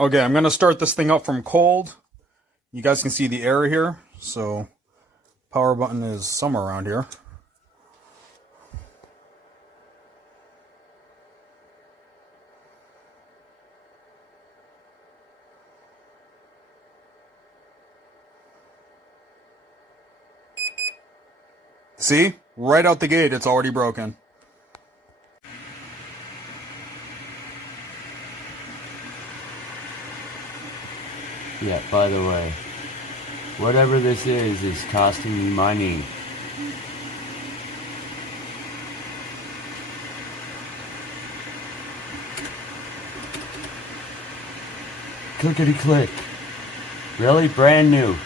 Okay, I'm gonna start this thing up from cold. You guys can see the error here, so power button is somewhere around here. See? Right out the gate, it's already broken. Yeah, by the way, whatever this is costing me money. Clickety click. Really? Brand new.